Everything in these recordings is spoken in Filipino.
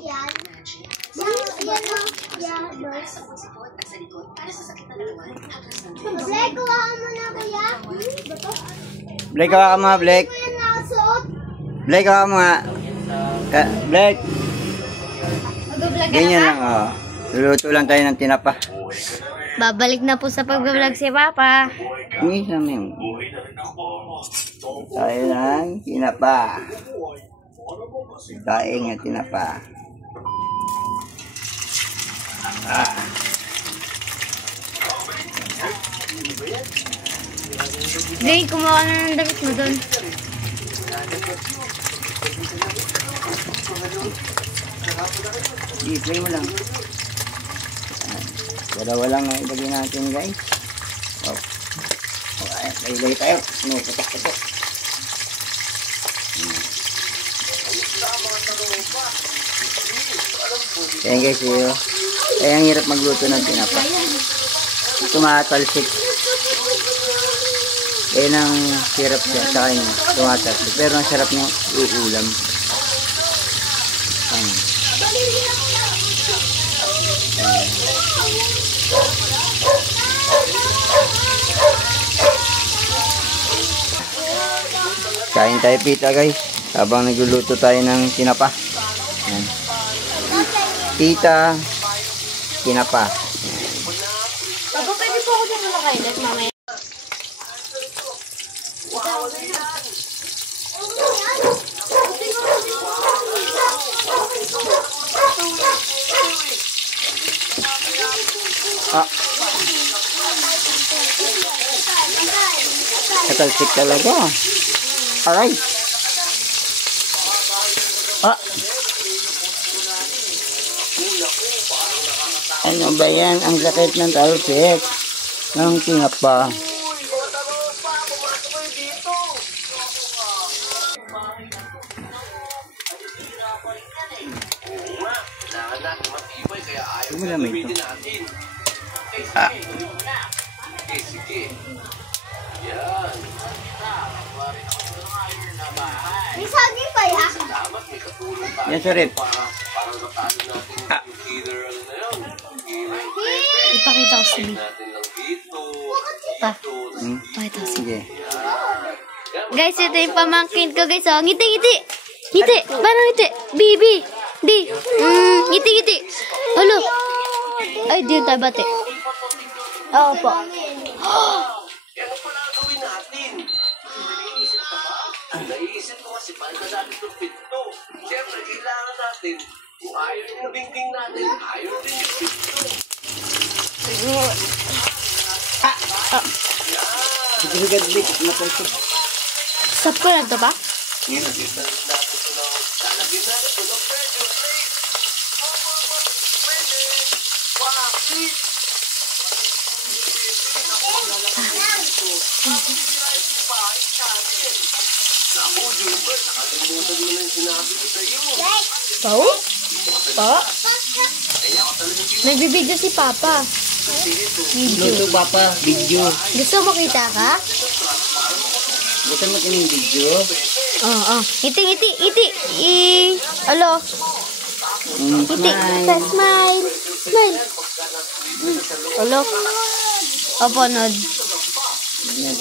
Yan. Blake, kuha mo na kuya. Blake, kawa ka mga Blake. Blake, kawa mo nga. Blake. Ganyan lang, oh. Luluto lang tayo ng tinapa. Babalik na po sa pag-vlog si Papa. Hindi namin. Tayo ng tinapa. Tayo ng tinapa. Gay, kumuha na ng damit mo doon. I-play mo lang. Dalawa lang ang ilagay natin, guys. Oh. Okay, ilagay tayo. Putok-putok. Ayan guys, yun. Ay, ang hirap magluto ng tinapa. Tumatalsik. Ayan ang hirap siya sa kanya. Tumatalsik. Pero ang sarap niyang uulam. Kain tayo pita guys. Habang nagluluto tayo ng tinapa. Ayan. Pita, tinapa. Papa, pwede po ako dyan makailat mamaya. Katalsik talaga. Alright. Ano ba yan? Ang sakit ng talsik. Ng tinapa. Ano naman ito? May saging pa ya? Yan sa rep. Ipakita ko si Pa. Pakita ko si Sige. Guys, ito yung pamangkin ko guys. Oh, ngiti, ngiti. Ngiti. Parang ngiti. Bibi. Di. Ngiti, ngiti. Halo. Ay, di yung tayo bate. Oo po. Naiisip ko kasi paano natin itong pinto. Siyempre, kailangan natin, kung ayaw yung bingking natin, ayaw din yung pinto. Sige, matalsik. Stop ko na ito ba? Lalagyan natin ito ng pressure plate. Naku, Jumper, nakalimutan mo na yung sinabi ko sa iyo. Pao? Pa? Nagbibideo si Papa. Luto papa, video. Gusto mo kita ka? Gusto mo yung video? Oo. Ngiti, ngiti, ngiti. Alo. Ngiti. Smile. Smile. Alo. Opo, nod. Yan.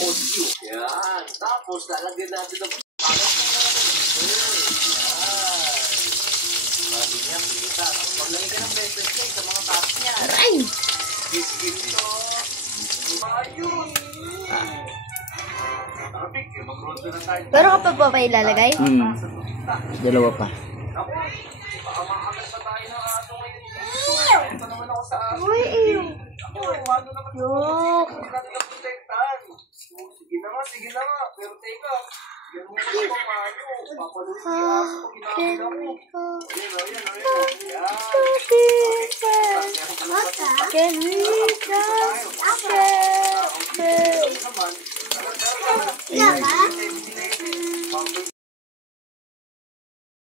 Tapos, lalagyan natin ng... Aray! Pero kapag pa pa ilalagay? Dalawa pa. Uy, ew. Yok. Sige na nga. Pero teka, yan mo na ito, Mario. Papalusin yung aso pag ginagawa mo. Can we just